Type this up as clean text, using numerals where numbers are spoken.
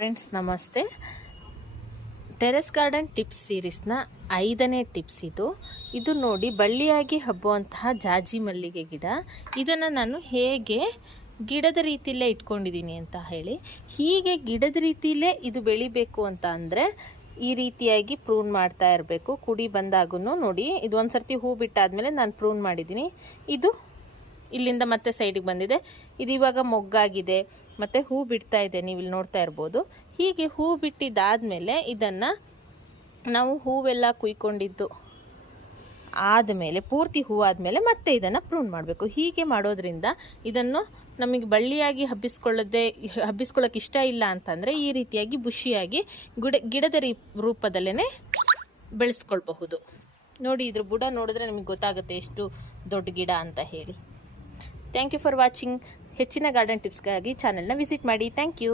Friends ನಮಸ್ತೆ. Terrace garden tips ಸೀರೀಸ್ನ 5ನೇ tips ಇದು ನೋಡಿ, ಬಳ್ಳಿಯಾಗಿ ಹಬ್ಬುವಂತಹ ಜಾಜಿ ಮಲ್ಲಿಗೆ ಗಿಡ. ಇದನ್ನು ನಾನು ಹೇಗೆ ಗಿಡದ ರೀತಿಯಲ್ಲೇ ಇಟ್ಕೊಂಡಿದ್ದೀನಿ ಅಂತ ಹೇಳಿ, ಹೀಗೆ ಗಿಡದ ರೀತಿಯಲ್ಲೇ ಇದು ಬೆಳಿಬೇಕು ಅಂತ ಅಂದರೆ ಈ ರೀತಿಯಾಗಿ ಪ್ರೂನ್ ಮಾಡ್ತಾ ಇರಬೇಕು. ಕುಡಿ ಬಂದಾಗೂ ನೋಡಿ, ಇದು ಒಂದು ಸರ್ತಿ ಹೂ ಬಿಟ್ಟಾದಮೇಲೆ ನಾನು ಪ್ರೂನ್ ಮಾಡಿದ್ದೀನಿ. ಇದು ಇಲ್ಲಿಂದ ಮತ್ತೆ ಸೈಡಿಗೆ ಬಂದಿದೆ. ಇದು ಇವಾಗ ಮೊಗ್ಗಾಗಿದೆ ಮತ್ತು ಹೂ ಬಿಡ್ತಾ ಇದೆ, ನೀವು ಇಲ್ಲಿ ನೋಡ್ತಾ ಇರ್ಬೋದು. ಹೀಗೆ ಹೂ ಬಿಟ್ಟಿದ್ದಾದಮೇಲೆ ಇದನ್ನು ನಾವು ಹೂವೆಲ್ಲ ಕುಯ್ಕೊಂಡಿದ್ದು ಆದಮೇಲೆ, ಪೂರ್ತಿ ಹೂ ಆದಮೇಲೆ ಮತ್ತೆ ಇದನ್ನು ಪ್ರೂನ್ ಮಾಡಬೇಕು. ಹೀಗೆ ಮಾಡೋದ್ರಿಂದ ಇದನ್ನು ನಮಗೆ ಬಳ್ಳಿಯಾಗಿ ಹಬ್ಬಿಸ್ಕೊಳ್ಳೋಕೆ ಇಷ್ಟ ಇಲ್ಲ ಅಂತಂದರೆ ಈ ರೀತಿಯಾಗಿ ಬುಷಿಯಾಗಿ ಗಿಡದ ರೂಪದಲ್ಲೇ ಬೆಳೆಸ್ಕೊಳ್ಬಹುದು. ನೋಡಿ, ಇದ್ರ ಬುಡ ನೋಡಿದ್ರೆ ನಮಗೆ ಗೊತ್ತಾಗುತ್ತೆ ಎಷ್ಟು ದೊಡ್ಡ ಗಿಡ ಅಂತ ಹೇಳಿ. Thank you for watching. ಹೆಚ್ಚಿನ ಗಾರ್ಡನ್ ಟಿಪ್ಸ್ಗಾಗಿ ಚಾನೆಲ್ನ ವಿಸಿಟ್ ಮಾಡಿ. Thank you.